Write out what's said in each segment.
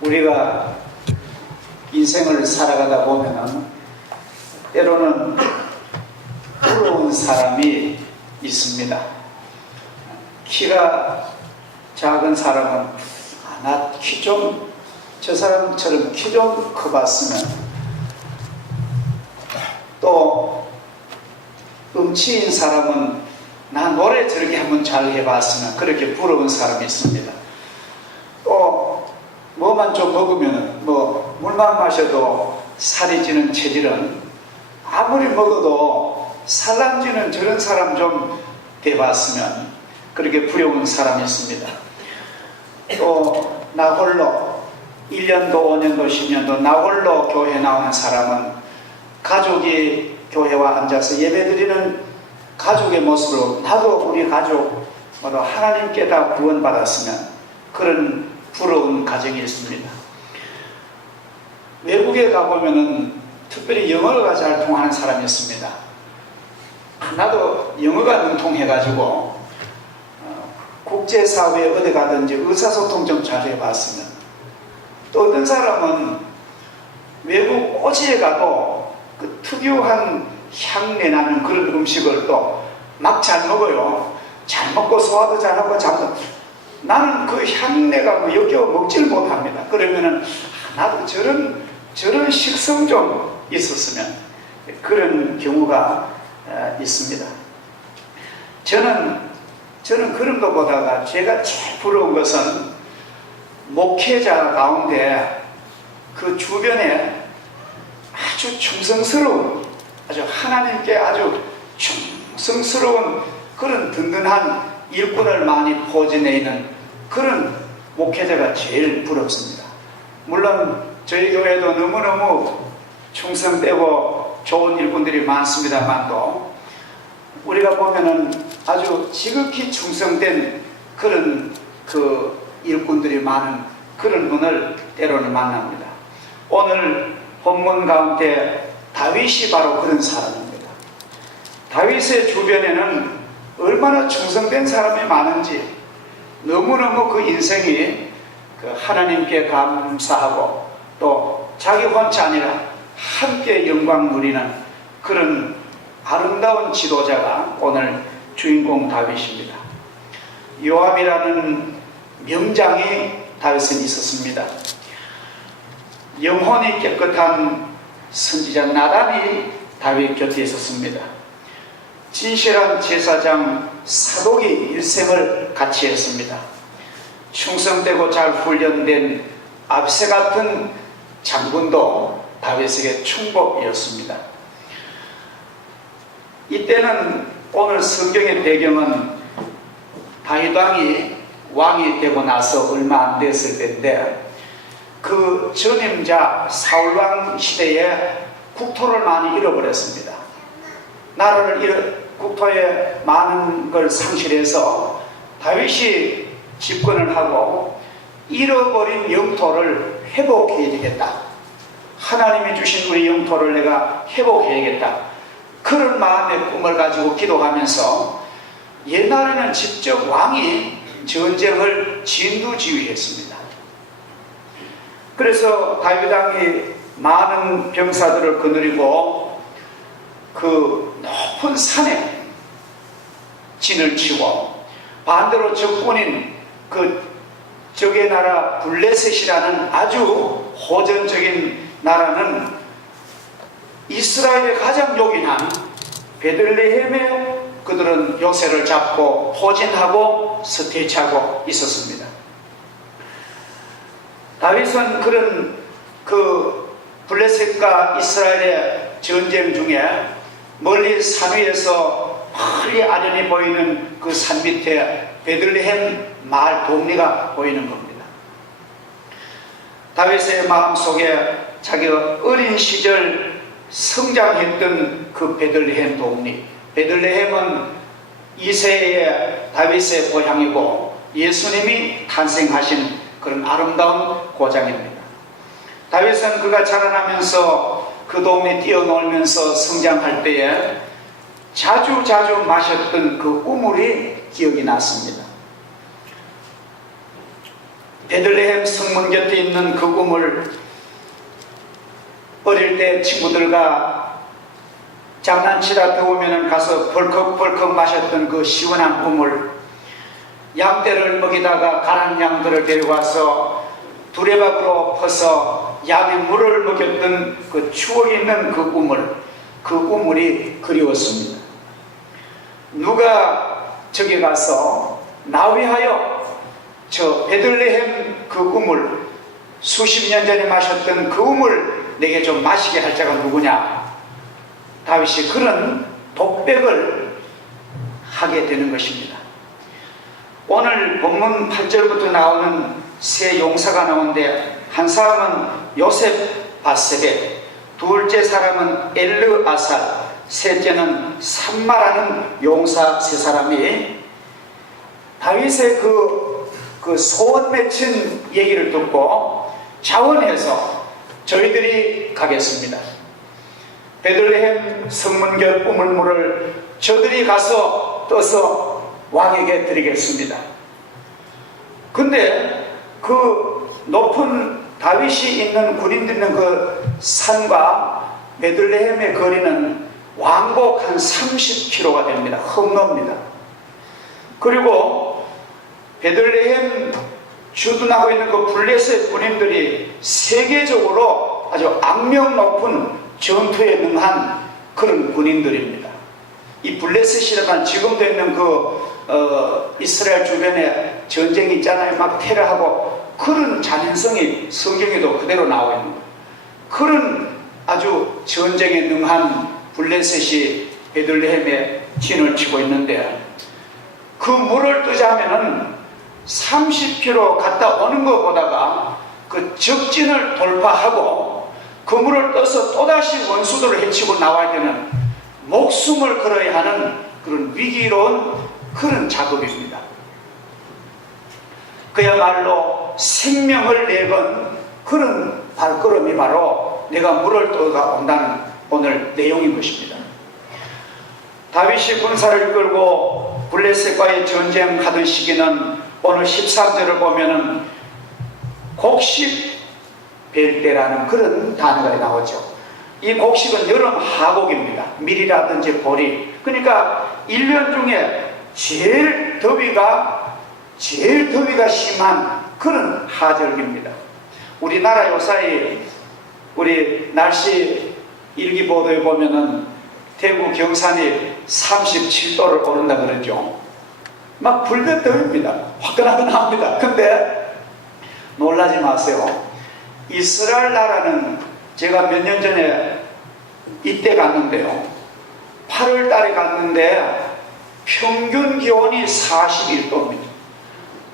우리가 인생을 살아가다 보면은 때로는 부러운 사람이 있습니다. 키가 작은 사람은 나 키 좀 저 사람처럼 키 좀 커봤으면, 또 음치인 사람은 나 노래 저렇게 한번 잘 해봤으면, 그렇게 부러운 사람이 있습니다. 또 뭐만 좀 먹으면, 물만 마셔도 살이 찌는 체질은 아무리 먹어도 살람지는 저런 사람 좀 돼봤으면, 그렇게 부러운 사람이 있습니다. 또 나 홀로 1년도 5년도 10년도 나 홀로 교회 나오는 사람은, 가족이 교회와 앉아서 예배드리는 가족의 모습으로 나도 우리 가족 모두 하나님께 다 구원받았으면, 그런 부러운 가정이 있습니다. 외국에 가보면은 특별히 영어가 잘 통하는 사람이 있습니다. 나도 영어가 능통해가지고 국제사회에 어디 가든지 의사소통 좀 잘 해봤으면, 또 어떤 사람은 외국 오지에 가도 그 특유한 향내 나는 그런 음식을 또 막 잘 먹어요. 잘 먹고 소화도 잘하고 나는 그 향내가 역겨워 먹질 못합니다. 그러면은 나도 저런 식성 좀 있었으면, 그런 경우가 있습니다. 저는 그런 것보다가 제가 제일 부러운 것은 목회자 가운데 그 주변에 아주 충성스러운, 아주 하나님께 아주 충성스러운 그런 든든한 일꾼을 많이 포진해 있는 그런 목회자가 제일 부럽습니다. 물론 저희 교회도 너무너무 충성되고 좋은 일꾼들이 많습니다만도, 우리가 보면은 아주 지극히 충성된 그런 그 일꾼들이 많은 그런 분을 때로는 만납니다. 오늘 본문 가운데 다윗이 바로 그런 사람입니다. 다윗의 주변에는 얼마나 충성된 사람이 많은지, 너무너무 그 인생이 그 하나님께 감사하고 또 자기 혼자 아니라 함께 영광 누리는 그런 아름다운 지도자가 오늘 주인공 다윗입니다. 요압이라는 명장이 다윗은 있었습니다. 영혼이 깨끗한 선지자 나단이 다윗 곁에 있었습니다. 진실한 제사장 사독이 일생을 같이 했습니다. 충성되고 잘 훈련된 압새 같은 장군도 다윗에게 충복이었습니다. 이때는 오늘 성경의 배경은 다윗 왕이 되고 나서 얼마 안 됐을 때인데, 그 전임자 사울왕 시대에 국토를 많이 잃어버렸습니다. 국토에 많은 걸 상실해서 다윗이 집권을 하고 잃어버린 영토를 회복해야 되겠다. 하나님이 주신 우리 영토를 내가 회복해야겠다. 그런 마음의 꿈을 가지고 기도하면서, 옛날에는 직접 왕이 전쟁을 진두지휘했습니다. 그래서 다윗 왕이 많은 병사들을 거느리고 그 높은 산에 진을 치고, 반대로 적군인 그 적의 나라 블레셋이라는 아주 호전적인 나라는 이스라엘의 가장 요긴한 베들레헴에 그들은 요새를 잡고 포진하고 서태치하고 있었습니다. 다윗은 그런 그 블레셋과 이스라엘의 전쟁 중에 멀리 산 위에서 멀리 아련히 보이는 그 산 밑에 베들레헴 마을 동리가 보이는 겁니다. 다윗의 마음속에 자기가 어린 시절 성장했던 그 베들레헴 동리, 베들레헴은 이세의 다윗의 고향이고 예수님이 탄생하신 그런 아름다운 고장입니다. 다윗은 그가 자라나면서 그 동네 뛰어놀면서 성장할 때에 자주 마셨던 그 우물이 기억이 났습니다. 베들레헴 성문 곁에 있는 그 우물, 어릴 때 친구들과 장난치다 더우면 가서 벌컥벌컥 마셨던 그 시원한 우물, 양떼를 먹이다가 가난 양들을 데려와서 두레박으로 퍼서 양의 물을 먹였던 그 추억이 있는 그 우물, 그 우물이 그리웠습니다. 누가 저기 가서 나 위하여 저 베들레헴 그 우물, 수십 년 전에 마셨던 그 우물 내게 좀 마시게 할 자가 누구냐? 다윗이 그런 독백을 하게 되는 것입니다. 오늘 본문 8절부터 나오는 세 용사가 나오는데, 한 사람은 요셉 바세베, 둘째 사람은 엘르아살, 셋째는 삼마라는 용사 세 사람이 다윗의 그 소원 맺힌 얘기를 듣고 자원해서 저희들이 가겠습니다. 베들레헴 성문 곁 우물물을 저들이 가서 떠서 왕에게 드리겠습니다. 근데 그 높은 다윗이 있는 군인들 있는 그 산과 베들레헴의 거리는 왕복 한 30km가 됩니다. 험로입니다. 그리고 베들레헴 주둔하고 있는 그 블레셋 군인들이 세계적으로 아주 악명 높은 전투에 능한 그런 군인들입니다. 이 블레셋이라면 지금도 있는 이스라엘 주변에 전쟁이 있잖아요. 막 테러하고, 그런 잔인성이 성경에도 그대로 나와 있는 거예요. 그런 아주 전쟁에 능한 블레셋이 베들레헴에 진을 치고 있는데, 그 물을 뜨자면은 30km 갔다 오는 것보다가 그 적진을 돌파하고 그 물을 떠서 또다시 원수들을 해치고 나와야 되는, 목숨을 걸어야 하는 그런 위기로운 그런 작업입니다. 그야말로 생명을 내건 그런 발걸음이 바로 내가 물을 떠가 온다는 오늘 내용인 것입니다. 다윗이 군사를 이끌고 블레셋과의 전쟁하던 시기는 오늘 13절을 보면은 곡식벨때라는 그런 단어가 나오죠. 이 곡식은 여름 하곡입니다. 밀이라든지 보리. 그러니까 1년 중에 제일 더위가 심한 그런 하절기입니다. 우리나라 요사이 우리 날씨 일기보도에 보면은 대구 경산이 37도를 오른다 그러죠. 막 불볕더위입니다. 화끈화끈합니다. 근데 놀라지 마세요. 이스라엘 나라는 제가 몇 년 전에 이때 갔는데요, 8월 달에 갔는데 평균 기온이 41도입니다.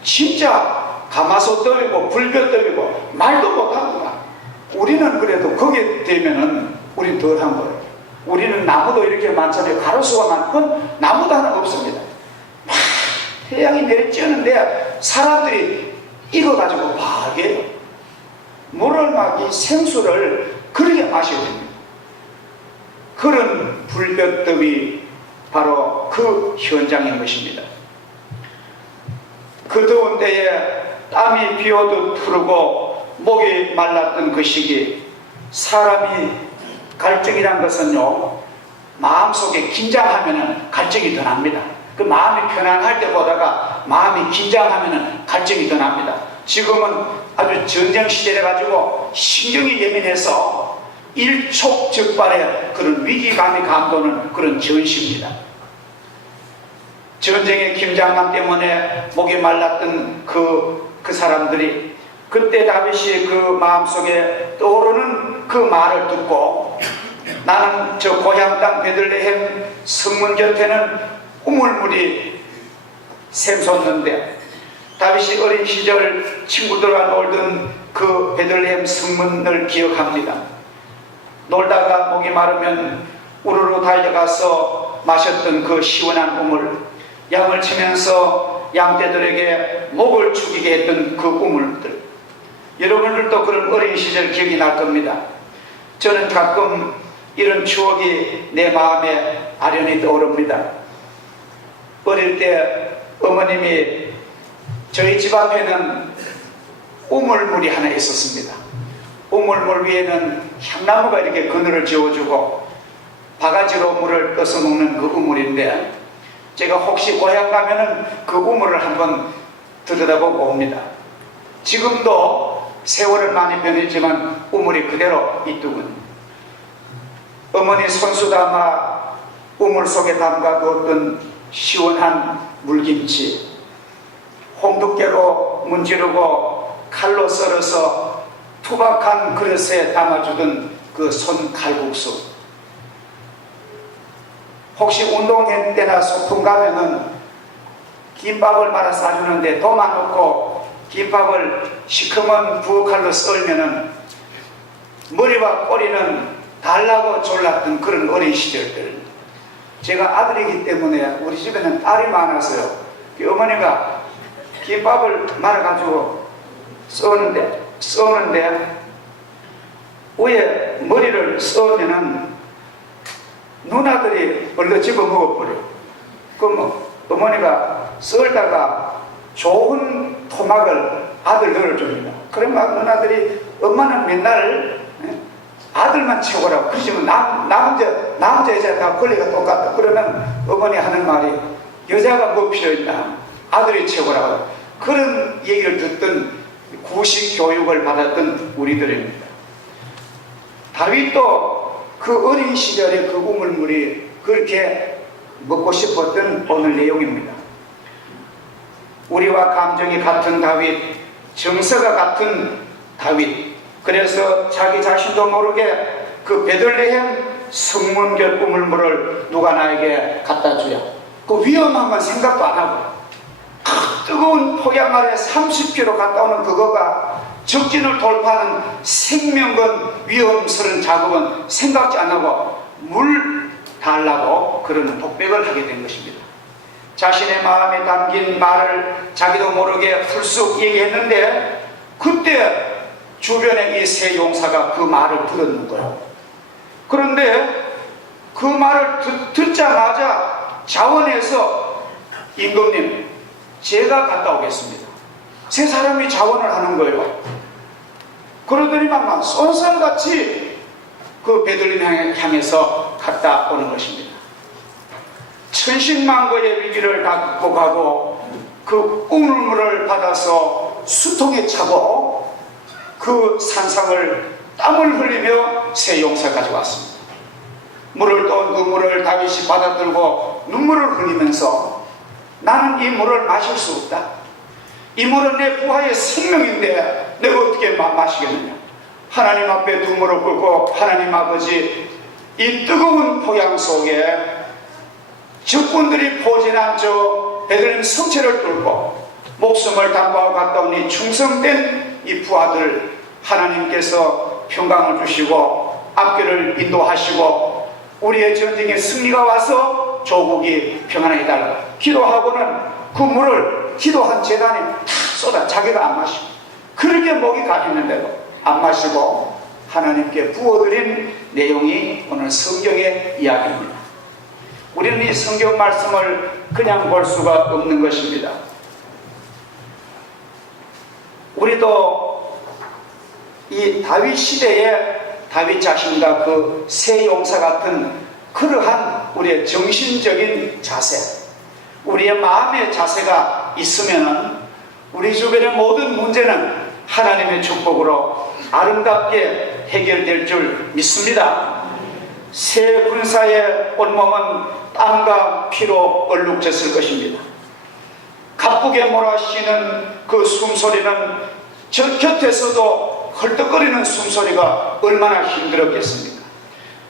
진짜 가마솥 더위고 불볕더위고 말도 못합니다. 우리는 그래도 거기에 되면은 우린 덜한 거예요. 우리는 나무도 이렇게 많잖아요. 가로수가 많고 나무도 하나 없습니다. 막 태양이 내리쬐는데 사람들이 익어가지고 파게요. 물을 막 이 생수를 그렇게 마셔야 됩니다. 그런 불볕더위, 바로 그 현장인 것입니다. 그 더운 때에 땀이 비오듯 흐르고 목이 말랐던 그 시기, 사람이 갈증이란 것은요, 마음속에 긴장하면 갈증이 더 납니다. 그 마음이 편안할 때보다가 마음이 긴장하면 갈증이 더 납니다. 지금은 아주 전쟁 시대래 가지고 신경이 예민해서 일촉즉발의 그런 위기감이 감도는 그런 전시입니다. 전쟁의 긴장감 때문에 목이 말랐던 그 사람들이 그때 다윗이 그 마음속에 떠오르는 그 말을 듣고, 나는 저 고향 땅 베들레헴 성문 곁에는 우물물이 샘솟는데, 다윗이 어린 시절 친구들과 놀던 그 베들레헴 성문을 기억합니다. 놀다가 목이 마르면 우르르 달려가서 마셨던 그 시원한 우물, 양을 치면서 양떼들에게 목을 죽이게 했던 그 우물들, 여러분들도 그런 어린 시절 기억이 날 겁니다. 저는 가끔 이런 추억이 내 마음에 아련히 떠오릅니다. 어릴 때 어머님이 저희 집 앞에는 우물물이 하나 있었습니다. 우물물 위에는 향나무가 이렇게 그늘을 지어주고 바가지로 물을 떠서 먹는 그 우물인데, 제가 혹시 고향 가면은 그 우물을 한번 들여다보고 옵니다. 지금도 세월은 많이 변했지만 우물이 그대로 있더군요. 어머니 손수 담아 우물 속에 담가두었던 시원한 물김치, 홍두깨로 문지르고 칼로 썰어서 투박한 그릇에 담아주던 그 손칼국수, 혹시 운동회 때나 소풍 가면은 김밥을 말아 싸주는데 도마 넣고 김밥을 시커먼 부엌칼로 썰면은 머리와 꼬리는 달라고 졸랐던 그런 어린 시절들. 제가 아들이기 때문에 우리 집에는 딸이 많아서요, 어머니가 김밥을 말아가지고 써는데 위에 머리를 써면은 누나들이 얼른 집어 먹어버려. 그럼 어머니가 썰다가 좋은 토막을 아들 넣어줍니다. 그러면 누나들이, 엄마는 맨날 아들만 최고라고, 그러지만 남자 여자 다 권리가 똑같다. 그러면 어머니 하는 말이, 여자가 뭐 필요했나, 아들이 최고라고. 그런 얘기를 듣던 구식 교육을 받았던 우리들입니다. 다윗도 그 어린 시절에 그 우물물이 그렇게 먹고 싶었던 오늘 내용입니다. 우리와 감정이 같은 다윗, 정서가 같은 다윗. 그래서 자기 자신도 모르게 그 베들레헴 성문결 우물물을 누가 나에게 갖다 주야, 그 위험한 건 생각도 안 하고, 뜨거운 폭염 아래 30km 갔다 오는 그거가 적진을 돌파하는 생명건 위험스러운 작업은 생각지 안 하고 물 달라고 그런 독백을 하게 된 것입니다. 자신의 마음에 담긴 말을 자기도 모르게 훌쑥 얘기했는데, 그때 주변에 이 세 용사가 그 말을 들었는 거예요. 그런데 그 말을 듣자마자 자원해서, 임금님, 제가 갔다 오겠습니다. 세 사람이 자원을 하는 거예요. 그러더니만 쏜살같이 그 베들레헴 향해서 갔다 오는 것입니다. 천신만고의 위기를 극복하고 그 우물물을 받아서 수통에 차고 그 산상을 땀을 흘리며 세 용사 가져왔습니다. 물을 떠온 그 물을 다윗이 받아들고 눈물을 흘리면서, 나는 이 물을 마실 수 없다. 이 물은 내 부하의 생명인데 내가 어떻게 마시겠느냐. 하나님 앞에 눈물을 꿇고, 하나님 아버지, 이 뜨거운 폭양 속에 적군들이 포진한 저 베들레헴 성체를 뚫고 목숨을 담보하고 갔다 오니 충성된 이 부하들, 하나님께서 평강을 주시고 앞길을 인도하시고 우리의 전쟁에 승리가 와서 조국이 평안하게 달라 기도하고는 그 물을 기도한 재단에 탁 쏟아 자기가 안 마시고, 그렇게 목이 가있는데도 안 마시고 하나님께 부어드린 내용이 오늘 성경의 이야기입니다. 우리는 이 성경 말씀을 그냥 볼 수가 없는 것입니다. 우리도 이 다윗 시대에 다윗 자신과 그 세 용사 같은 그러한 우리의 정신적인 자세, 우리의 마음의 자세가 있으면 우리 주변의 모든 문제는 하나님의 축복으로 아름답게 해결될 줄 믿습니다. 새 군사의 온몸은 땀과 피로 얼룩졌을 것입니다. 가쁘게 몰아쉬는 그 숨소리는 저 곁에서도 헐떡거리는 숨소리가 얼마나 힘들었겠습니까?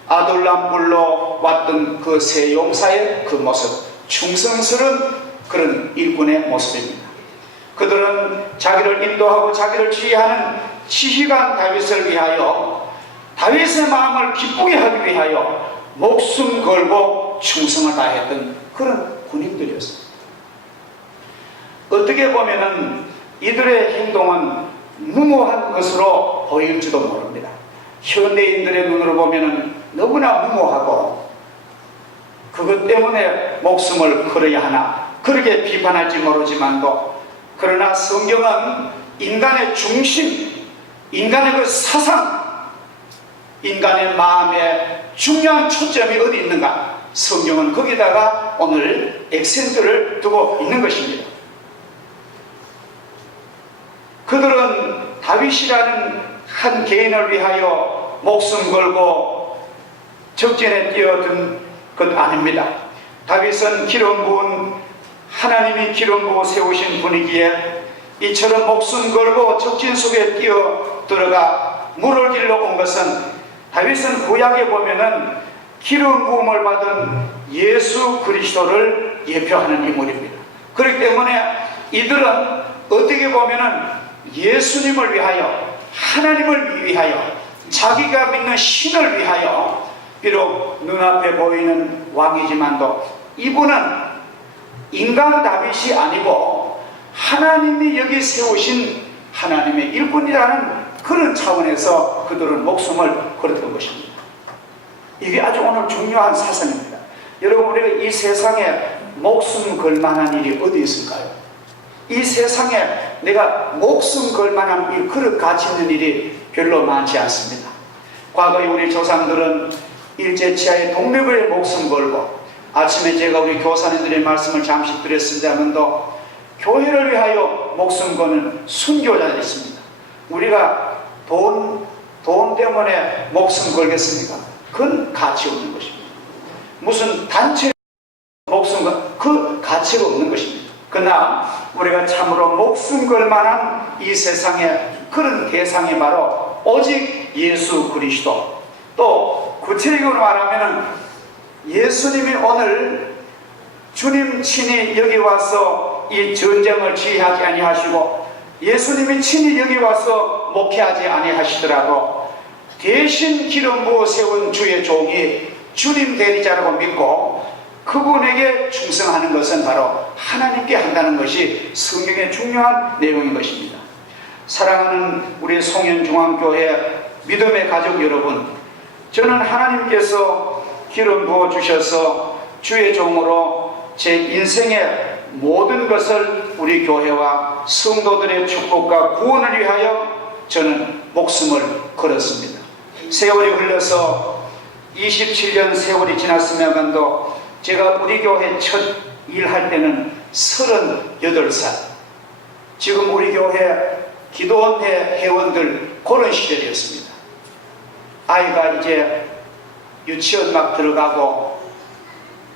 아둘람불로 왔던 그 세 용사의 그 모습, 충성스러운 그런 일꾼의 모습입니다. 그들은 자기를 인도하고 자기를 지휘하는 지휘관 다윗을 위하여, 다윗의 마음을 기쁘게 하기 위하여 목숨 걸고 충성을 다했던 그런 군인들이었습니다. 어떻게 보면은 이들의 행동은 무모한 것으로 보일지도 모릅니다. 현대인들의 눈으로 보면은 너무나 무모하고 그것 때문에 목숨을 걸어야 하나 그렇게 비판할지 모르지만도, 그러나 성경은 인간의 중심, 인간의 그 사상, 인간의 마음에 중요한 초점이 어디 있는가? 성경은 거기다가 오늘 액센트를 두고 있는 것입니다. 그들은 다윗이라는 한 개인을 위하여 목숨 걸고 적전에 뛰어든 것 아닙니다. 다윗은 기름 부은, 하나님이 기름 부어 세우신 분이기에 이처럼 목숨 걸고 적진 속에 뛰어 들어가 물을 길러 온 것은, 다윗은 구약에 보면은 기름 부음을 받은 예수 그리스도를 예표하는 인물입니다. 그렇기 때문에 이들은 어떻게 보면은 예수님을 위하여, 하나님을 위하여, 자기가 믿는 신을 위하여, 비록 눈앞에 보이는 왕이지만도 이분은 인간 다윗이 아니고 하나님이 여기 세우신 하나님의 일꾼이라는 그런 차원에서 그들은 목숨을 걸었던 것입니다. 이게 아주 오늘 중요한 사상입니다. 여러분, 우리가 이 세상에 목숨 걸 만한 일이 어디 있을까요? 이 세상에 내가 목숨 걸 만한 일, 그런 가치 있는 일이 별로 많지 않습니다. 과거에 우리 조상들은 일제치하에 독립을 목숨 걸고, 아침에 제가 우리 교사님들의 말씀을 잠시 드렸습니다만도 교회를 위하여 목숨 거는 순교자들이 있습니다. 우리가 돈 때문에 목숨 걸겠습니까? 그건 가치 없는 것입니다. 무슨 단체 목숨 그 가치가 없는 것입니다. 그러나 우리가 참으로 목숨 걸 만한 이 세상에 그런 대상이 바로 오직 예수 그리스도. 또 구체적으로 말하면 예수님이 오늘 주님 친히 여기 와서 이 전쟁을 지휘하지 아니하시고, 예수님이 친히 여기 와서 목회하지 아니하시더라도 대신 기름 부어 세운 주의 종이 주님 대리자라고 믿고 그분에게 충성하는 것은 바로 하나님께 한다는 것이 성경의 중요한 내용인 것입니다. 사랑하는 우리 송현중앙교회 믿음의 가족 여러분, 저는 하나님께서 기름 부어 주셔서 주의 종으로 제 인생의 모든 것을 우리 교회와 성도들의 축복과 구원을 위하여 저는 목숨을 걸었습니다. 세월이 흘러서 27년 세월이 지났으면도 제가 우리 교회 첫 일할 때는 38살, 지금 우리 교회 기도원회 회원들 그런 시절이었습니다. 아이가 이제 유치원 막 들어가고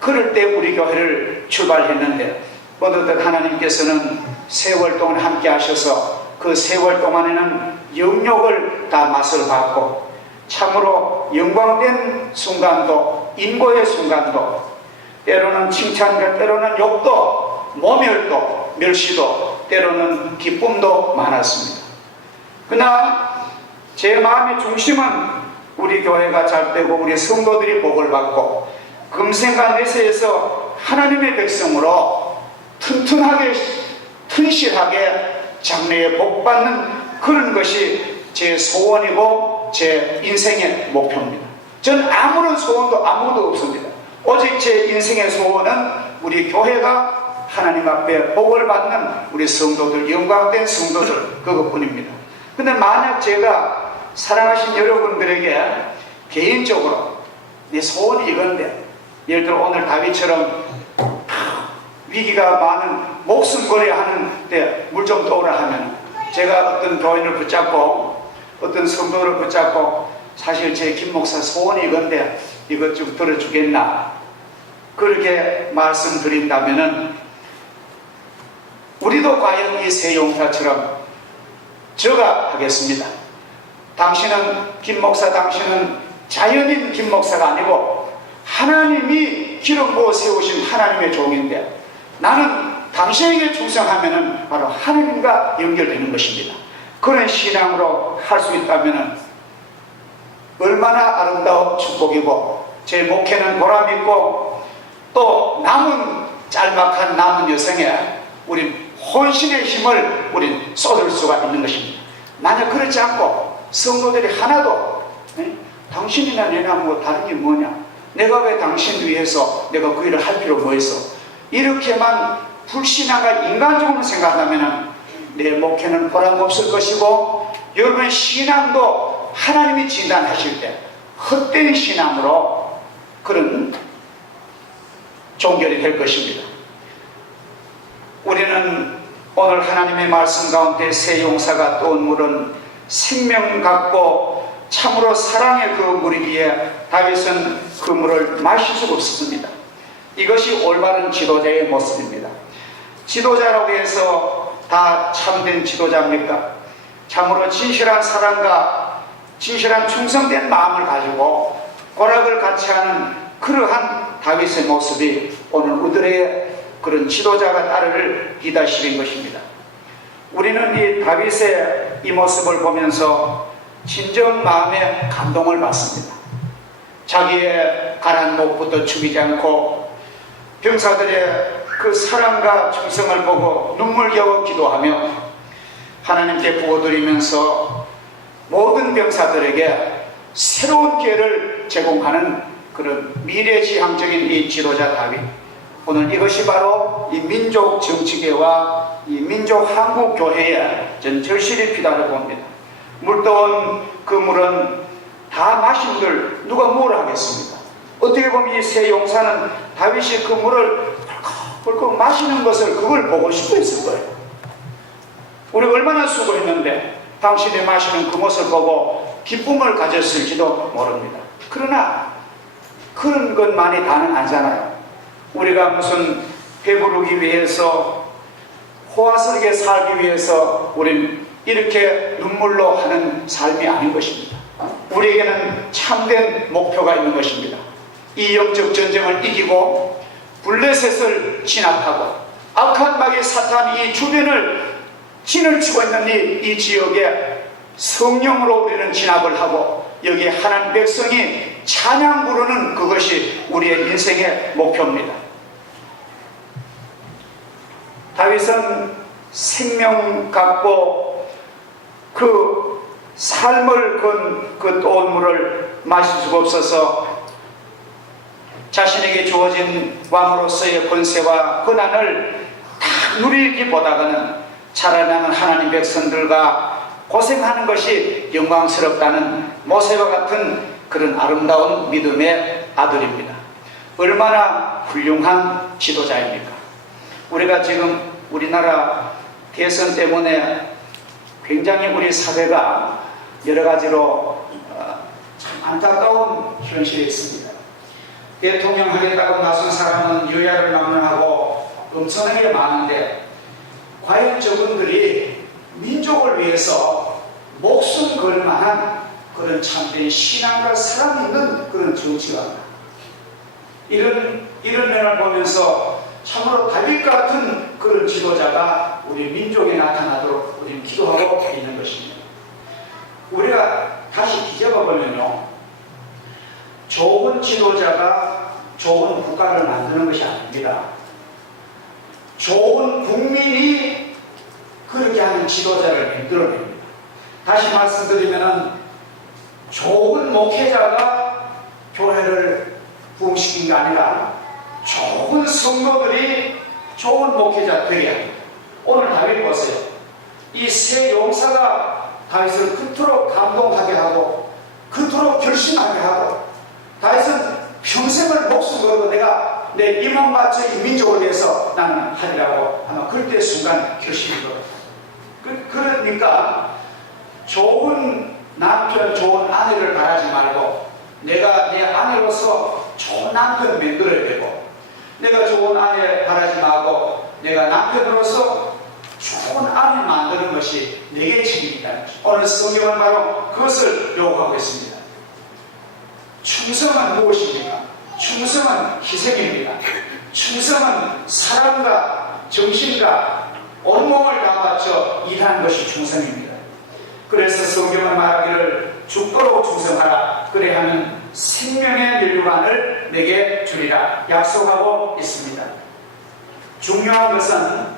그럴 때 우리 교회를 출발했는데, 어느덧 하나님께서는 세월 동안 함께 하셔서 그 세월 동안에는 영역을 다 맛을 봤고, 참으로 영광된 순간도, 인고의 순간도, 때로는 칭찬과 때로는 욕도, 모멸도, 멸시도, 때로는 기쁨도 많았습니다. 그러나 제 마음의 중심은 우리 교회가 잘 되고 우리 성도들이 복을 받고 금생과 내세에서 하나님의 백성으로 튼튼하게, 튼실하게 장래에 복받는 그런 것이 제 소원이고 제 인생의 목표입니다. 전 아무런 소원도 아무도 없습니다. 오직 제 인생의 소원은 우리 교회가 하나님 앞에 복을 받는 우리 성도들, 영광된 성도들, 그것뿐입니다. 근데 만약 제가 사랑하신 여러분들에게 개인적으로 내 소원이 이건데, 예를 들어 오늘 다윗처럼 위기가 많은, 목숨 걸어야 하는데 물 좀 떠오라 하면 제가 어떤 교인을 붙잡고 어떤 성도를 붙잡고, 사실 제 김 목사 소원이 이건데 이것 좀 들어주겠나, 그렇게 말씀드린다면은 우리도 과연 이 세 용사처럼 저가 하겠습니다. 당신은 김 목사, 당신은 자연인 김 목사가 아니고 하나님이 기름 부어 세우신 하나님의 종인데, 나는 당신에게 충성하면은 바로 하나님과 연결되는 것입니다. 그런 신앙으로 할 수 있다면은 얼마나 아름다운 축복이고, 제 목회는 보람있고, 또 남은 짤막한 남은 여생에 우린 혼신의 힘을 우린 쏟을 수가 있는 것입니다. 만약 그렇지 않고 성도들이 하나도 당신이나 내나 뭐 다른 게 뭐냐, 내가 왜 당신 위해서 내가 그 일을 할 필요 뭐 있어, 이렇게만 불신앙과 인간적으로 생각하면 내 목회는 보람없을 것이고 여러분의 신앙도 하나님이 진단하실 때 헛된 신앙으로 그런 종결이 될 것입니다. 우리는 오늘 하나님의 말씀 가운데 새 용사가 떠온 물은 생명 같고 참으로 사랑의 그 물이기에 다윗은 그 물을 마실 수가 없었습니다. 이것이 올바른 지도자의 모습입니다. 지도자라고 해서 다 참된 지도자입니까? 참으로 진실한 사랑과 진실한 충성된 마음을 가지고 고락을 같이 하는 그러한 다윗의 모습이 오늘 우리들의 그런 지도자가 따르를 리더십인 것입니다. 우리는 이 다윗의 이 모습을 보면서 진정 마음에 감동을 받습니다. 자기의 가난 목부터 죽이지 않고 병사들의 그 사랑과 충성을 보고 눈물겨워 기도하며 하나님께 부어드리면서 모든 병사들에게 새로운 기회를 제공하는 그런 미래지향적인 이 지도자 다윗. 오늘 이것이 바로 이 민족 정치계와 이 민족 한국교회에 전 절실히 필요하다고 봅니다. 물떠온 그 물은 다 마신들 누가 뭘 하겠습니까? 어떻게 보면 이 새 용사는 다윗이 그 물을 벌컥 마시는 것을 그걸 보고 싶어 했을 거예요. 우리가 얼마나 수고했는데 당신이 마시는 그 모습을 보고 기쁨을 가졌을지도 모릅니다. 그러나 그런 것만이 다는 아니잖아요. 우리가 무슨 배부르기 위해서 호화스럽게 살기 위해서 우린 이렇게 눈물로 하는 삶이 아닌 것입니다. 우리에게는 참된 목표가 있는 것입니다. 이 영적 전쟁을 이기고 블레셋을 진압하고 악한 마귀 사탄이 이 주변을 진을 치고 있는 이 지역에 성령으로 우리는 진압을 하고 여기에 하나님 백성이 찬양 부르는 그것이 우리의 인생의 목표입니다. 다윗은 생명 같고 그 삶을 건 그 떠온 물을 마실 수가 없어서 자신에게 주어진 왕으로서의 권세와 권한을 다 누리기보다는 자라나는 하나님 백성들과 고생하는 것이 영광스럽다는 모세와 같은 그런 아름다운 믿음의 아들입니다. 얼마나 훌륭한 지도자입니까? 우리가 지금 우리나라 대선 때문에 굉장히 우리 사회가 여러 가지로 참 안타까운 현실이 있습니다. 대통령 하겠다고 나선 사람은 여야를 막론하고 엄청나게 많은데 과연 저분들이 민족을 위해서 목숨 걸 만한 그런 참된 신앙과 사랑이 있는 그런 정치가 이런 면을 보면서 참으로 다윗 같은 그런 지도자가 우리 민족에 나타나도록 우리는 기도하고 있는 것입니다. 우리가 다시 뒤집어 보면요, 좋은 지도자가 좋은 국가를 만드는 것이 아닙니다. 좋은 국민이 그렇게 하는 지도자를 만들어냅니다. 다시 말씀드리면 좋은 목회자가 교회를 부흥시킨 게 아니라 좋은 성도들이 좋은 목회자 되게 합니다. 오늘 다윗 보세요. 이 새 용사가 다윗을 그토록 감동하게 하고 그토록 결심하게 하고 다윗은 평생을 목숨 걸고 내가 내 이몸 바쳐 이 민족을 위해서 나는 하리라고 아마 그때 순간 결심이 들어요. 그러니까 좋은 남편, 좋은 아내를 바라지 말고 내가 내 아내로서 좋은 남편 만들어야 되고 내가 좋은 아내 바라지 말고 내가 남편으로서 좋은 아내 만드는 것이 내게 책임이다. 오늘 성경은 바로 그것을 요구하고 있습니다. 충성은 무엇입니까? 충성은 희생입니다. 충성은 사랑과 정신과 온몸을 다 바쳐 일하는 것이 충성입니다. 그래서 성경은 말하기를 죽도록 충성하라. 그래 하는 생명의 멸류관을 내게 주리라 약속하고 있습니다. 중요한 것은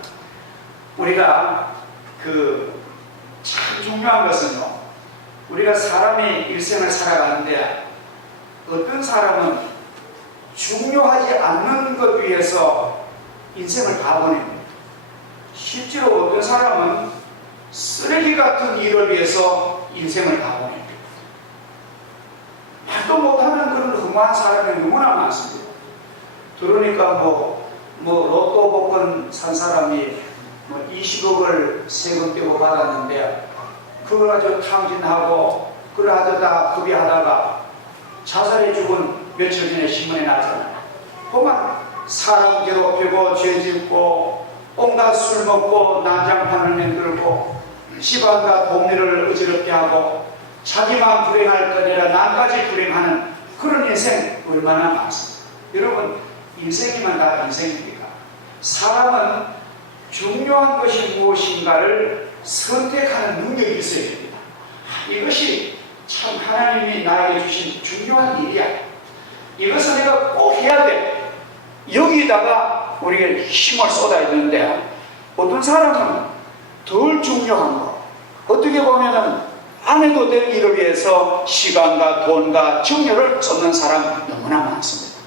우리가 참 중요한 것은요, 우리가 사람이 일생을 살아가는데 어떤 사람은 중요하지 않는 것 위해서 인생을 다 보냅니다. 실제로 어떤 사람은 쓰레기 같은 일을 위해서 인생을 다 보냅니다. 말도 못하는 그런 흠한 사람이 너무나 많습니다. 들으니까 로또 복권 산 사람이 20억을 세금 떼고 받았는데 그걸 가지고 탕진하고 그걸 가지고 다 급여하다가 자살해 죽은 며칠 전에 신문에 나왔잖아요. 보면 사람 괴롭히고 죄짓고 온갖 술 먹고 난장판을 만들고 집안과 동네를 어지럽게 하고 자기만 불행할 것 아니라 남까지 불행하는 그런 인생 얼마나 많습니다. 여러분, 인생이면 다 인생입니까? 사람은 중요한 것이 무엇인가를 선택하는 능력이 있어야 됩니다. 이것이 참 하나님이 나에게 주신 중요한 일이야. 이것을 내가 꼭 해야 돼. 여기다가 우리가 힘을 쏟아야 되는데 어떤 사람은 덜 중요한 거, 어떻게 보면은 안 해도 될 일을 위해서 시간과 돈과 정열을 쏟는 사람 너무나 많습니다.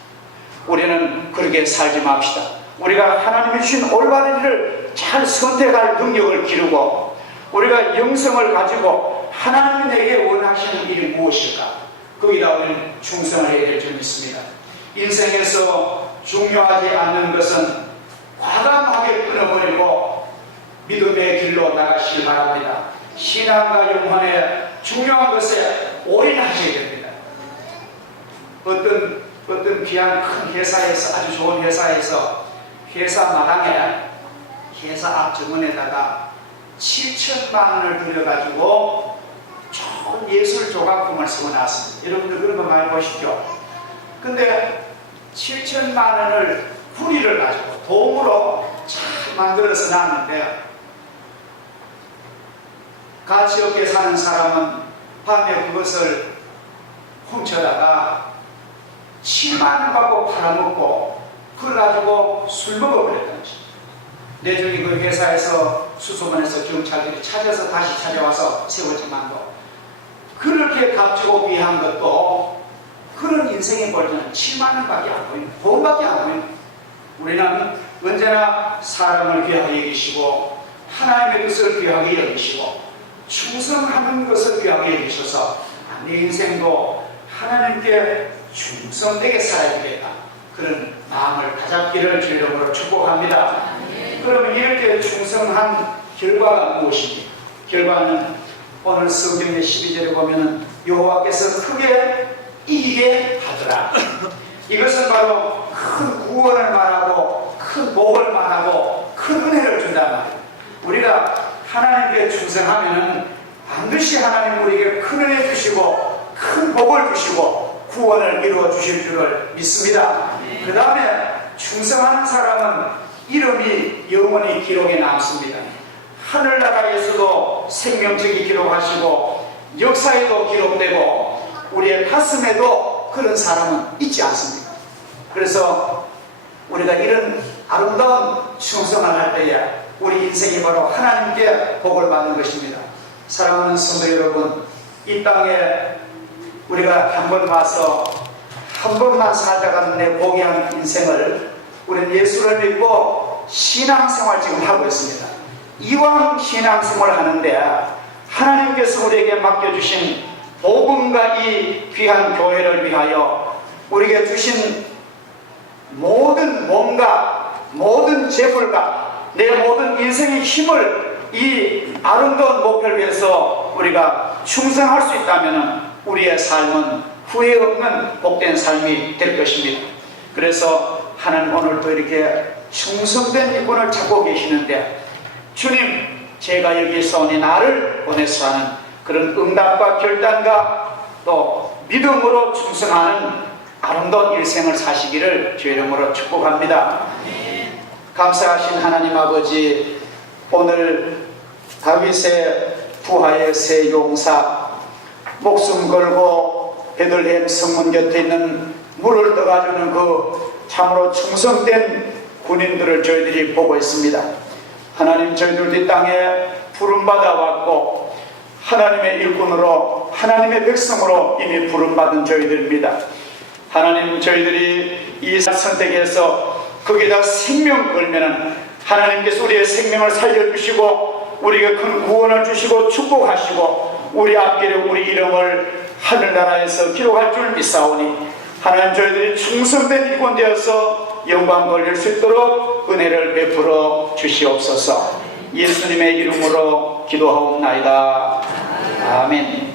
우리는 그렇게 살지 맙시다. 우리가 하나님이 주신 올바른 일을 잘 선택할 능력을 기르고 우리가 영성을 가지고 하나님이 내게 원하시는 일이 무엇일까? 거기다 우리는 충성을 해야 될 점이 있습니다. 인생에서 중요하지 않는 것은 과감하게 끊어버리고 믿음의 길로 나가시길 바랍니다. 신앙과 영혼의 중요한 것에 올인하셔야 됩니다. 어떤 귀한 큰 회사에서, 아주 좋은 회사에서 회사 마당에 회사 앞 정원에다가 7천만 원을 들여가지고 좋은 예술 조각품을 세워놨습니다. 여러분들 그런 거 많이 보시죠? 근데 7천만 원을 후리를 가지고 도움으로 잘 만들어서 놨는데 가치없게 사는 사람은 밤에 그것을 훔쳐다가 7만 원 받고 팔아먹고 그걸 가지고 술 먹어버렸다는 것입니다. 내중에 그 회사에서 수소문에서 경찰들이 찾아서 다시 찾아와서 세웠지만도 그렇게 값지고 귀한 것도 그런 인생의 벌전은 7만 원밖에 안 보입니다. 돈밖에 안 보입니다. 우리는 언제나 사람을 귀하게 여기시고 하나님의 뜻을 귀하게 여기시고 충성하는 것을 귀하게 여기셔서 내 인생도 하나님께 충성되게 살아야 되겠다. 그런 마음을 가졌기를 주의 이름으로 축복합니다. 그러면 이렇게 충성한 결과가 무엇입니까? 결과는 오늘 성경의 12절에 보면 여호와께서 크게 이기게 하더라. 이것은 바로 큰 구원을 말하고 큰 복을 말하고 큰 은혜를 준단 말이에요. 우리가 하나님께 충성하면 반드시 하나님 우리에게 큰 은혜 주시고 큰 복을 주시고 구원을 이루어 주실 줄을 믿습니다. 그 다음에 충성하는 사람은 이름이 영원히 기록에 남습니다. 하늘나라에서도 생명책이 기록하시고 역사에도 기록되고 우리의 가슴에도 그런 사람은 있지 않습니까? 그래서 우리가 이런 아름다운 충성을 할 때에 우리 인생이 바로 하나님께 복을 받는 것입니다. 사랑하는 성도 여러분, 이 땅에 우리가 한 번 와서 한 번만 살다가는 내 포기한 인생을 우리는 예수를 믿고 신앙생활 지금 하고 있습니다. 이왕 신앙생활을 하는데 하나님께서 우리에게 맡겨주신 복음과 이 귀한 교회를 위하여 우리에게 주신 모든 몸과 모든 재물과 내 모든 인생의 힘을 이 아름다운 목표를 위해서 우리가 충성할 수 있다면 우리의 삶은 후회 없는 복된 삶이 될 것입니다. 그래서 하나님 오늘도 이렇게 충성된 일꾼을 찾고 계시는데 주님, 제가 여기 있사오니 나를 보내서 하는 그런 응답과 결단과 또 믿음으로 충성하는 아름다운 일생을 사시기를 주의 이름으로 축복합니다. 감사하신 하나님 아버지, 오늘 다윗의 부하의 새 용사, 목숨 걸고 베들레헴 성문 곁에 있는 물을 떠가주는 그 참으로 충성된 군인들을 저희들이 보고 있습니다. 하나님, 저희들도 이 땅에 부름받아 왔고 하나님의 일꾼으로 하나님의 백성으로 이미 부름받은 저희들입니다. 하나님, 저희들이 이 선택해서 거기다 생명 걸면은 하나님께서 우리의 생명을 살려주시고 우리에게 큰 구원을 주시고 축복하시고 우리 앞길에 우리 이름을 하늘나라에서 기록할 줄 믿사오니 하나님 저희들이 충성된 일꾼 되어서 영광 돌릴 수 있도록 은혜를 베풀어 주시옵소서. 예수님의 이름으로 기도하옵나이다. 아멘.